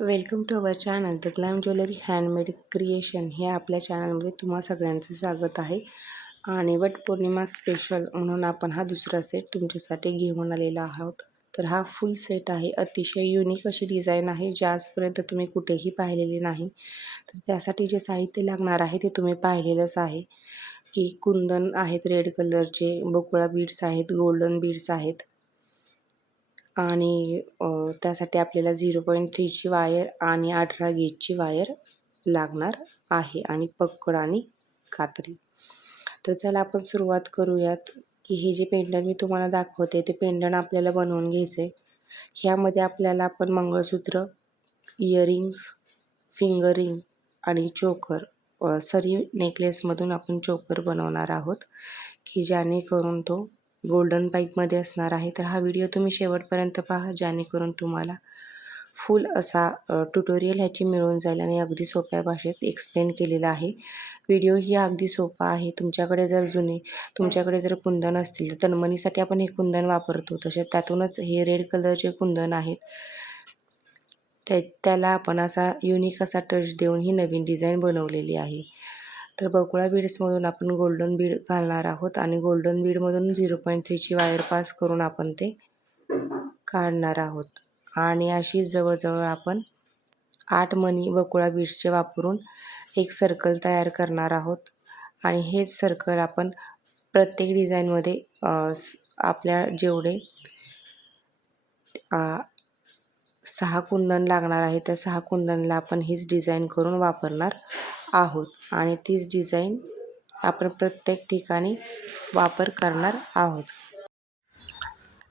Welcome to our channel the glam jewellery handmade creation. हे आपल्या चॅनलमध्ये तुम्हा सगळ्यांचं स्वागत आहे. आणि वटपौर्णिमा स्पेशल म्हणून आपण हा दुसरा सेट तुमच्यासाठी घेऊन आलेला आहोत. तर हा फुल सेट आहे. अतिशय युनिक अशी डिझाईन आहे, जी आजपर्यंत तुम्ही कुठेही पाहिलेली नाही. तर त्यासाठी जे साहित्य लागणार आहे ते तुम्ही पाहिलेलंच आहे की कुंदन आहेत रेड कलरचे, बकुळा बीड्स आहेत, गोल्डन बीड्स आहेत आणि त्यासाठी आपल्याला 0.3ची वायर आणि 18 गेजची वायर लागणार आहे आणि पक्कड आणि कात्री. तर चला आपण सुरुवात करूयात की हे जे पेंडंट मी तुम्हाला दाखवते ते पेंडंट आपल्याला बनवून घ्यायचे. ह्यामध्ये आपल्याला आपण मंगळसूत्र, इयरिंग्स, फिंगर रिंग आणि चोकर, सरी नेकलेसमधून आपण चोकर बनवणार आहोत की जेणेकरून तो गोल्डन पाईपमध्ये असणार आहे. तर हा व्हिडिओ तुम्ही शेवटपर्यंत पहा, जेणेकरून तुम्हाला फुल असा ट्युटोरियल ह्याची मिळून जाईल आणि अगदी सोप्या भाषेत एक्सप्लेन केलेला आहे. व्हिडिओ ही अगदी सोपा आहे. तुमच्याकडे जर कुंदन असतील तर तन्मणीसाठी आपण हे कुंदन वापरतो, तसे त्यातूनच हे रेड कलरचे कुंदन आहेत. त्याला आपण असा युनिक असा टच देऊन ही नवीन डिझाईन बनवलेली आहे. तर बकुळा बीड्समधून आपण गोल्डन बीड घालणार आहोत आणि गोल्डन बीडमधून 0.3ची वायर पास करून आपण ते काढणार आहोत. आणि अशी जवळजवळ आपण 8 मणी बकुळा बीड्सचे वापरून एक सर्कल तयार करणार आहोत. आणि हेच सर्कल आपण प्रत्येक डिझाईनमध्ये आपल्या जेवढे 6 कुंदन लागणार आहे त्या 6 कुंदनला आपण हीच डिझाईन करून वापरणार आहोत. आणि तीच डिझाईन आपण प्रत्येक ठिकाणी वापर करणार आहोत.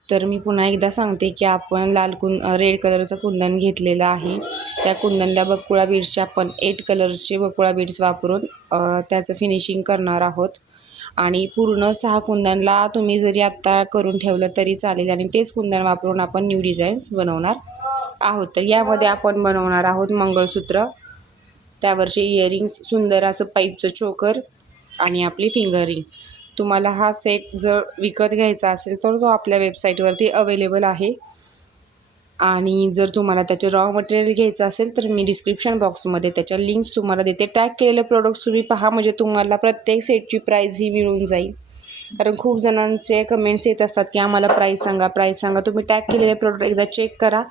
तर मी पुन्हा एकदा सांगते की आपण रेड कलरचं कुंदन घेतलेलं आहे. त्या कुंदनला बकुळा बीड्सचे आपण 8 कलरचे बकुळा बीड्स वापरून त्याचं फिनिशिंग करणार आहोत. आणि पूर्ण 6 कुंदनला तुम्ही जरी आत्ता करून ठेवलं तरी चालेल आणि तेच कुंदन वापरून आपण न्यू डिझाईन्स बनवणार आहोत. तर यामध्ये आपण बनवणार आहोत मंगळसूत्र, त्यावरचे इयरिंग्स, सुंदर असं पाईपचं चोकर आणि आपली फिंगर रिंग. तुम्हाला हा सेट जर विकत घ्यायचा असेल तर तो आपल्या वेबसाईटवरती अवेलेबल आहे. आणि जर तुम्हाला त्याचे रॉ मटेरियल घ्यायचं असेल तर मी डिस्क्रिप्शन बॉक्समध्ये त्याच्या लिंक्स तुम्हाला देते. टॅग केलेले प्रोडक्ट्स तुम्ही पहा, म्हणजे तुम्हाला प्रत्येक सेटची प्राईस ही मिळून जाईल. कारण खूप जणांचे कमेंट्स येत असतात की आम्हाला प्राईस सांगा. तुम्ही टॅग केलेले प्रोडक्ट एकदा चेक करा.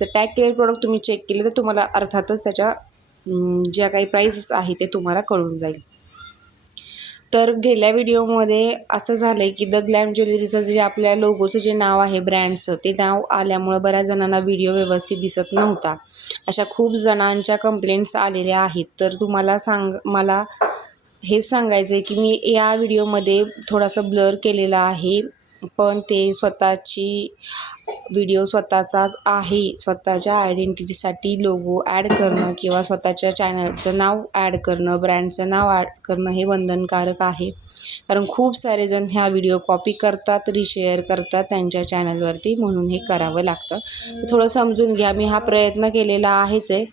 जर टॅग केलेले प्रोडक्ट तुम्ही चेक केले तर तुम्हाला अर्थातच त्याच्या ज्या काही प्राईसेस आहे ते तुम्हाला कळून जाईल. तर गेल्या व्हिडिओमध्ये असं झालं आहे की द ग्लॅम ज्वेलरीचं जे आपल्या लोगोचं जे नाव आहे, ब्रँडचं, ते नाव आल्यामुळं बऱ्याच जणांना व्हिडिओ व्यवस्थित दिसत नव्हता. अशा खूप जणांच्या कंप्लेंट्स आलेल्या आहेत. तर मला हे सांगायचं आहे की मी या व्हिडिओमध्ये थोडासा ब्लर केलेला आहे, पण ते स्वतःचाच आहे. स्वतःच्या आयडेंटिटीसाठी लोगो ॲड करणं किंवा स्वतःच्या चॅनलचं नाव ॲड करणं, ब्रँडचं नाव ॲड करणं हे बंधनकारक आहे. कारण खूप सारे जण ह्या व्हिडिओ कॉपी करतात, रिशेअर करतात त्यांच्या चॅनलवरती, म्हणून हे करावं लागतं. थोडं समजून घ्या. मी हा प्रयत्न केलेला आहेच आहे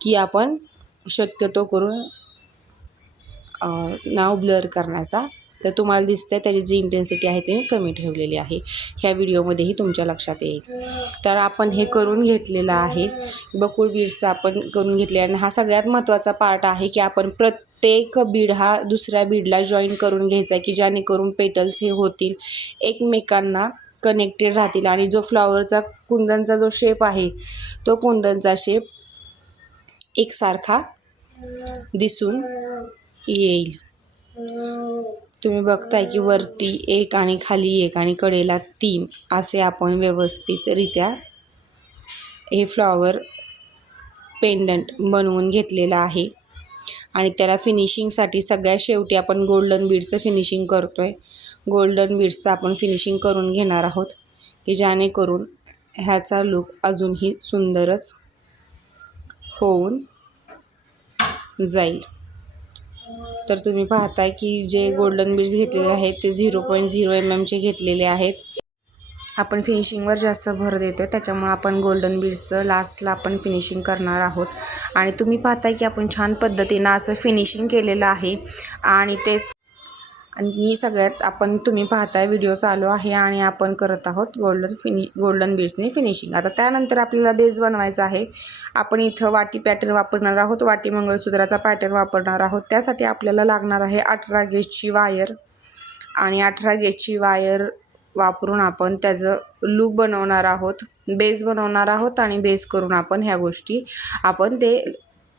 की आपण शक्यतो करून नाव ब्लर करण्याचा. तर तुम्हाला दिसतंय त्याची जी इंटेन्सिटी आहे ती कमी ठेवलेली आहे. ह्या व्हिडिओमध्येही तुमच्या लक्षात येईल. तर आपण हे करून घेतलेलं आहे. बकुळ बीड्सचं आपण करून घेतले आणि हा सगळ्यात महत्त्वाचा पार्ट आहे की आपण प्रत्येक बीड हा दुसऱ्या बीडला जॉईन करून घ्यायचा आहे की जेणेकरून पेटल्स हे होतील, एकमेकांना कनेक्टेड राहतील. आणि जो फ्लॉवरचा कुंदनचा जो शेप आहे तो कुंदनचा शेप एकसारखा दिसून येईल. तुम्ही बघताय की वरती 1 आणि खाली 1 आणि कडेला 3 असे आपण व्यवस्थितरित्या हे फ्लॉवर पेंडंट बनवून घेतलेलं आहे. आणि त्याला फिनिशिंगसाठी सगळ्यात शेवटी आपण गोल्डन बीडचं फिनिशिंग करतोय. गोल्डन बीड्सचं आपण फिनिशिंग करून घेणार आहोत की जेणेकरून ह्याचा लुक अजूनही सुंदरच होऊन जाईल. तर तुम्ही पाहताय की जे गोल्डन बीड्स घेतलेले आहेत ते 0.0 mmचे घेतलेले आहेत. आपण फिनिशिंगवर जास्त भर देतो, त्याच्यामुळे आपण गोल्डन बीड्सचं लास्टला आपण फिनिशिंग करणार आहोत. आणि तुम्ही पाहताय की आपण छान पद्धतीनं असं फिनिशिंग केलेलं आहे. आणि तेच आणि सगळ्यात आपण तुम्ही पाहताय व्हिडिओ चालू आहे आणि आपण करत आहोत गोल्डन बीड्सने फिनिशिंग. आता त्यानंतर आपल्याला बेस बनवायचा आहे. आपण इथं वाटी पॅटर्न वापरणार आहोत, वाटी मंगळसूत्राचा पॅटर्न वापरणार आहोत. त्यासाठी आपल्याला लागणार आहे 18 गेजची वायर आणि 18 गेजची वायर वापरून आपण त्याचं लूप बनवणार आहोत, बेस बनवणार आहोत आणि बेस करून आपण ह्या गोष्टी आपण ते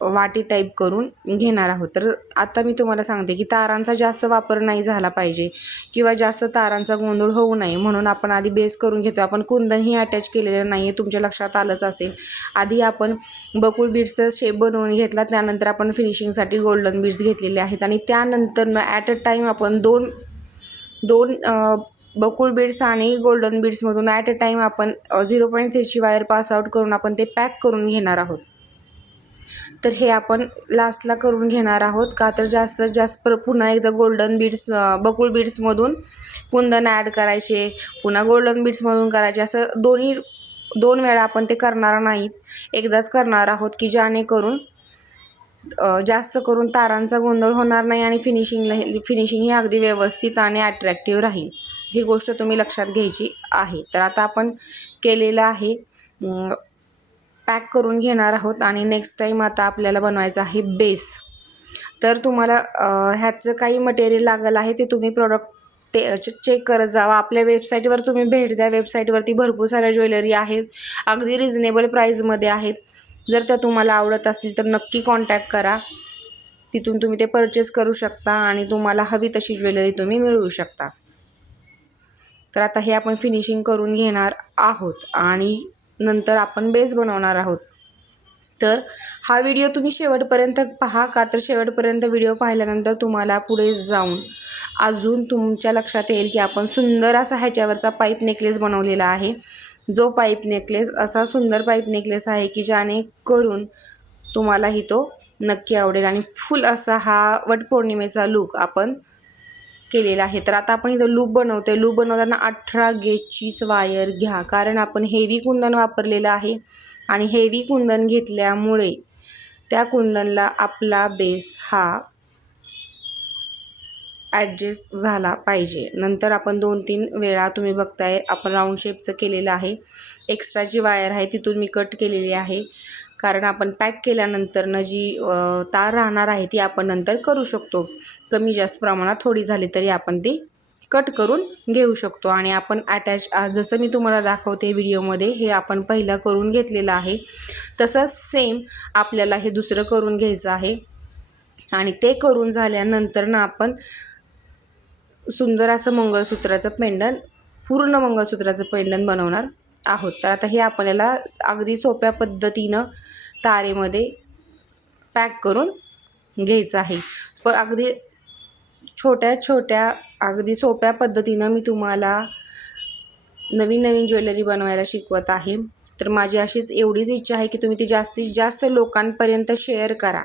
वाटी टाईप करून घेणार आहोत. तर आता मी तुम्हाला सांगते की तारांचा जास्त वापर नाही झाला पाहिजे किंवा जास्त तारांचा गोंधळ होऊ नये म्हणून आपण आधी बेस करून घेतो. आपण कुंदनही अटॅच केलेलं नाही आहे, तुमच्या लक्षात आलंच असेल. आधी आपण बकुळ बीड्सचा शेप बनवून घेतला, त्यानंतर आपण फिनिशिंगसाठी गोल्डन बीड्स घेतलेले आहेत आणि त्यानंतर ॲट अ टाईम आपण दोन बकुळ बीड्स आणि गोल्डन बीड्समधून ॲट अ टाईम आपण 0.3ची वायर पास आउट करून आपण ते पॅक करून घेणार आहोत. तर हे आपण लास्टला करून घेणार आहोत का तर जास्तीत जास्त पुन्हा एकदा गोल्डन बीड्स बकुळ बीड्समधून कुंदन ॲड करायचे, पुन्हा गोल्डन बीड्समधून करायचे, असं दोन वेळा आपण ते करणार नाहीत, एकदाच करणार आहोत की जेणेकरून जास्त करून तारांचा गोंधळ होणार नाही आणि फिनिशिंग ही अगदी व्यवस्थित आणि अट्रॅक्टिव्ह राहील. ही गोष्ट तुम्ही लक्षात घ्यायची आहे. तर आता आपण केलेलं आहे, पॅक करून घेणार आहोत आणि नेक्स्ट टाईम आता आपल्याला बनवायचं आहे बेस. तर तुम्हाला ह्याचं काही मटेरियल लागलं आहे ते तुम्ही प्रोडक्ट चेक करत जावा. आपल्या वेबसाईटवर तुम्ही भेट द्या. वेबसाईटवरती भरपूर साऱ्या ज्वेलरी आहेत, अगदी रिजनेबल प्राईजमध्ये आहेत. जर त्या तुम्हाला आवडत असतील तर नक्की कॉन्टॅक्ट करा, तिथून तुम्ही ते परचेस करू शकता आणि तुम्हाला हवी तशी ज्वेलरी तुम्ही मिळवू शकता. तर आता हे आपण फिनिशिंग करून घेणार आहोत आणि नंतर आपण बेस बनवणार आहोत. तर हा व्हिडिओ तुम्ही शेवटपर्यंत पहा का तर शेवटपर्यंत व्हिडिओ पाहिल्यानंतर तुम्हाला पुढे जाऊन अजून तुमच्या लक्षात येईल की आपण सुंदर असा ह्याच्यावरचा पाईप नेकलेस बनवलेला आहे. जो पाईप नेकलेस असा सुंदर पाईप नेकलेस आहे की जेणेकरून तुम्हालाही तो नक्की आवडेल आणि फुल असा हा वटपौर्णिमेचा लूक आपण केलेला आहे. तर आता आपण इथं लूप बनवतोय. लूप बनवताना 18 गेजचीच वायर घ्या, कारण आपण हेवी कुंदन वापरलेलं आहे आणि हेवी कुंदन घेतल्यामुळे त्या कुंदनला आपला बेस हा ॲडजस्ट झाला पाहिजे. नंतर आपण 2-3 वेळा तुम्ही बघताय आपण राऊंड शेपचं केलेलं आहे. एक्स्ट्राची वायर आहे तिथून मी कट केलेली आहे, कारण आपण पॅक केल्यानंतर जी तार राहणार आहे ती आपण नंतर करू शकतो. कमी जास्त प्रमाणात थोडी झाली तरी आपण ती कट करून घेऊ शकतो आणि आपण अटॅच जसं मी तुम्हाला दाखवते व्हिडिओमध्ये हे आपण पहिलं करून घेतलेलं आहे, तसंच सेम आपल्याला हे दुसरं करून घ्यायचं आहे. आणि ते करून झाल्यानंतर ना आपण सुंदर असं मंगळसूत्राचं पेंडन, पूर्ण मंगळसूत्राचं पेंडन बनवणार आहोत. तर आता हे आपल्याला अगदी सोप्या पद्धतीनं तारेमध्ये पॅक करून घ्यायचं आहे. पण अगदी छोट्या अगदी सोप्या पद्धतीनं मी तुम्हाला नवीन ज्वेलरी बनवायला शिकवत आहे. तर माझी अशीच एवढीच इच्छा आहे की तुम्ही ती जास्तीत जास्त लोकांपर्यंत शेअर करा,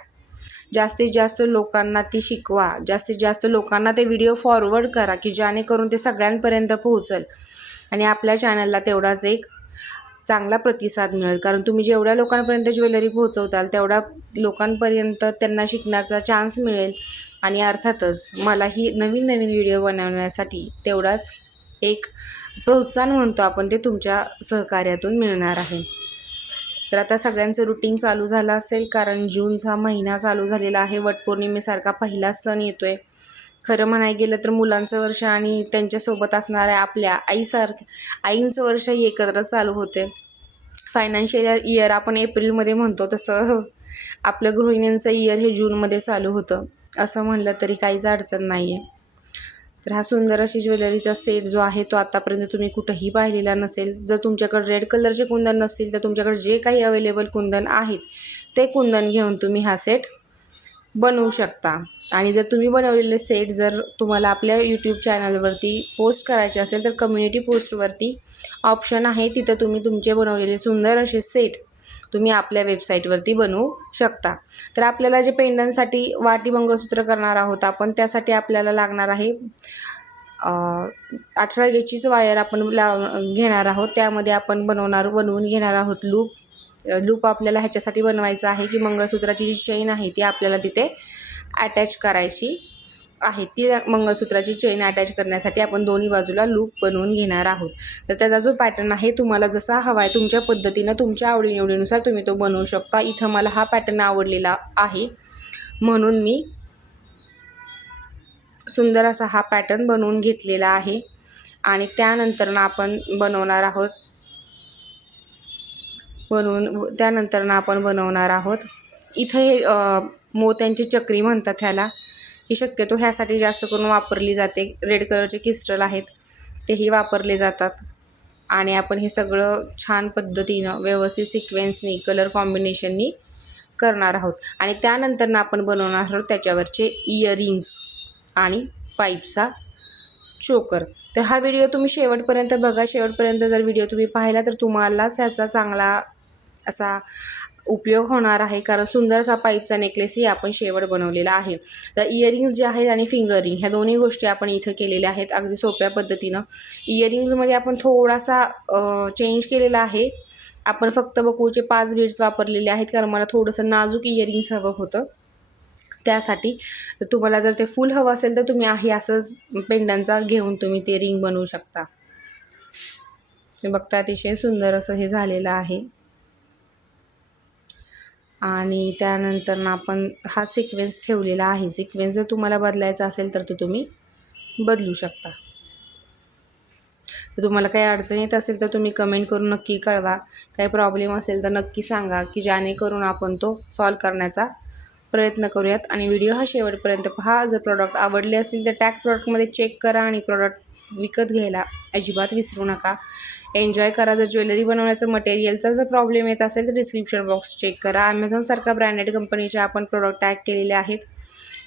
जास्तीत जास्त लोकांना ती शिकवा, जास्तीत जास्त लोकांना ते व्हिडिओ फॉरवर्ड करा की जेणेकरून ते सगळ्यांपर्यंत पोहोचेल आणि आपल्या चॅनलला तेवढाच एक चांगला प्रतिसाद मिळेल. कारण तुम्ही जेवढ्या लोकांपर्यंत ज्वेलरी पोहोचवताल तेवढ्या लोकांपर्यंत त्यांना शिकण्याचा चान्स मिळेल आणि अर्थातच मलाही नवीन व्हिडिओ बनवण्यासाठी तेवढाच एक प्रोत्साहन म्हणतो आपण ते तुमच्या सहकार्यातून मिळणार आहे. तर आता सगळ्यांचं रुटीन चालू झालं असेल, कारण जूनचा महिना चालू झालेला आहे. वटपौर्णिमेसारखा पहिला सण येतो आहे. खरं म्हणायला गेलं तर मुलांचं वर्ष आणि त्यांच्यासोबत असणाऱ्या आपल्या आईंचं वर्षही एकत्र चालू होते. फायनान्शियल इयर आपण एप्रिलमध्ये म्हणतो, तसं आपलं गृहिणींचं इयर हे जूनमध्ये चालू होतं. असं म्हणलं तरी काहीच अडचण नाही आहे. तर हा सुंदर अशी ज्वेलरीचा सेट जो आहे तो आतापर्यंत तुम्ही कुठंही पाहिलेला नसेल. जर तुमच्याकडे रेड कलरचे कुंदन नसतील तर तुमच्याकडे जे काही अवेलेबल कुंदन आहेत ते कुंदन घेऊन तुम्ही हा सेट बनवू शकता. आणि जर तुम्ही बनवलेले सेट जर तुम्हाला आपल्या यूट्यूब चॅनलवरती पोस्ट करायचे असेल तर कम्युनिटी पोस्टवरती ऑप्शन आहे, तिथं तुम्ही तुमचे बनवलेले सुंदर असे सेट तुम्ही आपल्या वेबसाईटवरती बनवू शकता. तर आपल्याला जे पेंडनसाठी वाटी मंगळसूत्र करणार आहोत आपण, त्यासाठी आपल्याला लागणार आहे 18 गेजचीच वायर आपण घेणार आहोत. त्यामध्ये आपण बनवून घेणार आहोत लूप आपल्याला ह्याच्यासाठी बनवायचं आहे की मंगळसूत्राची जी चेन आहे ती आपल्याला तिथे अटॅच करायची आहे ती मंगळसूत्राची चेन अटॅच करण्यासाठी आपण दोन्ही बाजूला लूप बनवून घेणार आहोत. तर त्याचा जो पॅटर्न आहे तुम्हाला जसा हवा आहे तुमच्या पद्धतीनं तुमच्या आवडीनिवडीनुसार तुम्ही तो बनवू शकता. इथं मला हा पॅटर्न आवडलेला आहे म्हणून मी सुंदर असा हा पॅटर्न बनवून घेतलेला आहे. आणि त्यानंतर आपण बनवणार आहोत इथे मोत्यांची चक्री म्हणतात ह्याला. ही शक्यतो ह्यासाठी जास्त करून वापरली जाते. रेड कलरचे क्रिस्टल आहेत तेही वापरले जातात. आणि आपण हे सगळं छान पद्धतीनं व्यवस्थित सिक्वेन्सनी कलर कॉम्बिनेशननी करणार आहोत. आणि त्यानंतर आपण बनवणार आहोत त्याच्यावरचे इयरिंग्स आणि पाईपचा चोकर. तर हा व्हिडिओ तुम्ही शेवटपर्यंत बघा. शेवटपर्यंत जर व्हिडिओ तुम्ही पाहिला तर तुम्हालाच याचा चांगला असा उपयोग होणार आहे, कारण सुंदर असा पाईपचा नेकलेसही आपण शेवट बनवलेला आहे. तर इयरिंग्स जे आहेत आणि फिंगरिंग ह्या दोन्ही गोष्टी आपण इथं केलेल्या आहेत अगदी सोप्या पद्धतीनं. इयरिंग्समध्ये आपण थोडासा चेंज केलेला आहे. आपण फक्त बकुळचे 5 बीड्स वापरलेले आहेत, कारण मला थोडंसं नाजूक इयरिंग्स हवं होतं त्यासाठी. तर तुम्हाला जर ते फुल हवं असेल तर तुम्ही आहे असंच पेंडनचा घेऊन तुम्ही ते रिंग बनवू शकता. ते बघता अतिशय सुंदर असं हे झालेलं आहे. आणि त्यानंतर आपण हा सिक्वेन्स ठेवलेला आहे. सिक्वेन्स जर तुम्हाला बदलायचा असेल तर तो तुम्ही बदलू शकता. तर तुम्हाला काही अडचण येत असेल तर तुम्ही कमेंट करून नक्की कळवा. काही प्रॉब्लेम असेल तर नक्की सांगा की जेणेकरून आपण तो सॉल्व करण्याचा प्रयत्न करूयात. आणि व्हिडिओ हा शेवटपर्यंत पहा. जर प्रॉडक्ट आवडले असतील तर टॅग प्रॉडक्टमध्ये चेक करा आणि प्रॉडक्ट विकत घ्यायला अजिबात विसरू नका. एन्जॉय करा. जर ज्वेलरी बनवण्याचं मटेरियलचा जर प्रॉब्लेम येत असेल तर डिस्क्रिप्शन बॉक्स चेक करा. ॲमेझॉनसारख्या ब्रँडेड कंपनीचे आपण प्रोडक्ट टॅग केलेले आहेत,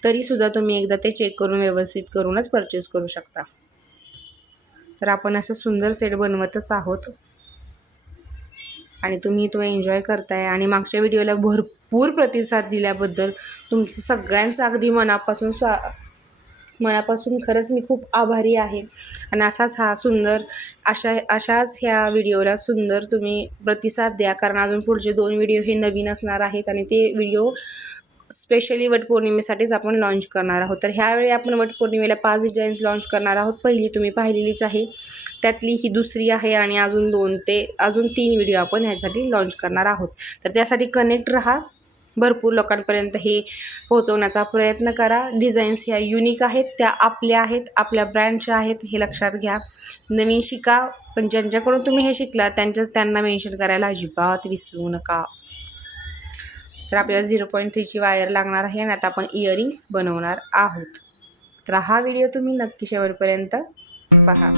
तरीसुद्धा तुम्ही एकदा ते चेक करून व्यवस्थित करूनच परचेस करू शकता. तर आपण असं सुंदर सेट बनवतच आहोत आणि तुम्ही तो एन्जॉय करताय. आणि मागच्या व्हिडिओला भरपूर प्रतिसाद दिल्याबद्दल तुमचं सगळ्यांचं अगदी मनापासून खरंच मी खूप आभारी आहे. आणि असाच हा सुंदर अशाच ह्या व्हिडिओला सुंदर तुम्ही प्रतिसाद द्या, कारण अजून पुढचे 2 व्हिडिओ हे नवीन असणार आहेत आणि ते व्हिडिओ स्पेशली वटपौर्णिमेसाठीच आपण लॉन्च करणार आहोत. तर ह्यावेळी आपण वटपौर्णिमेला 5 डिझाईन्स लॉन्च करणार आहोत. पहिली तुम्ही पाहिलेलीच आहे, त्यातली ही दुसरी आहे आणि अजून 3 व्हिडिओ आपण ह्यासाठी लॉन्च करणार आहोत. तर त्यासाठी कनेक्ट राहा. भरपूर लोकांपर्यंत हे पोहोचवण्याचा प्रयत्न करा. डिझाईन्स ह्या युनिक आहेत, त्या आपल्या आहेत, आपल्या ब्रँडच्या आहेत, हे लक्षात घ्या. नवीन शिका, पण ज्यांच्याकडून तुम्ही हे शिकला त्यांना मेन्शन करायला अजिबात विसरू नका. तर आपल्याला 0.3ची वायर लागणार आहे आणि आता आपण इयरिंग्स बनवणार आहोत. तर हा व्हिडिओ तुम्ही नक्की शेवटपर्यंत पहा.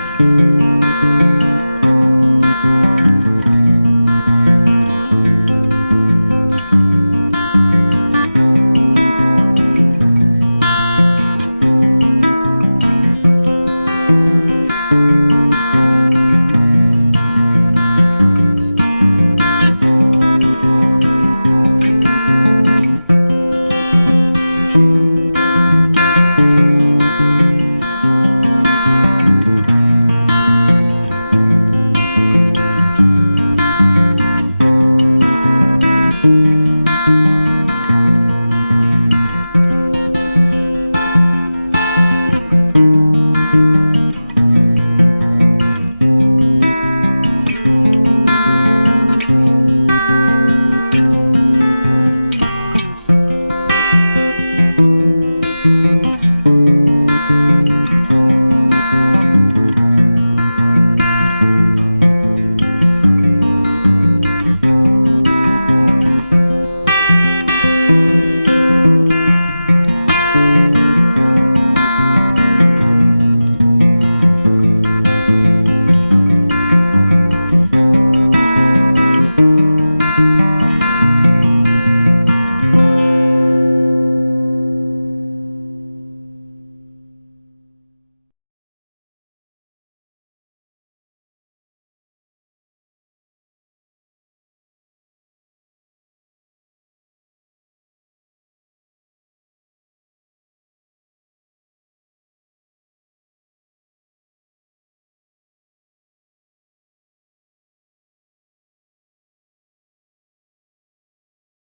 आहे.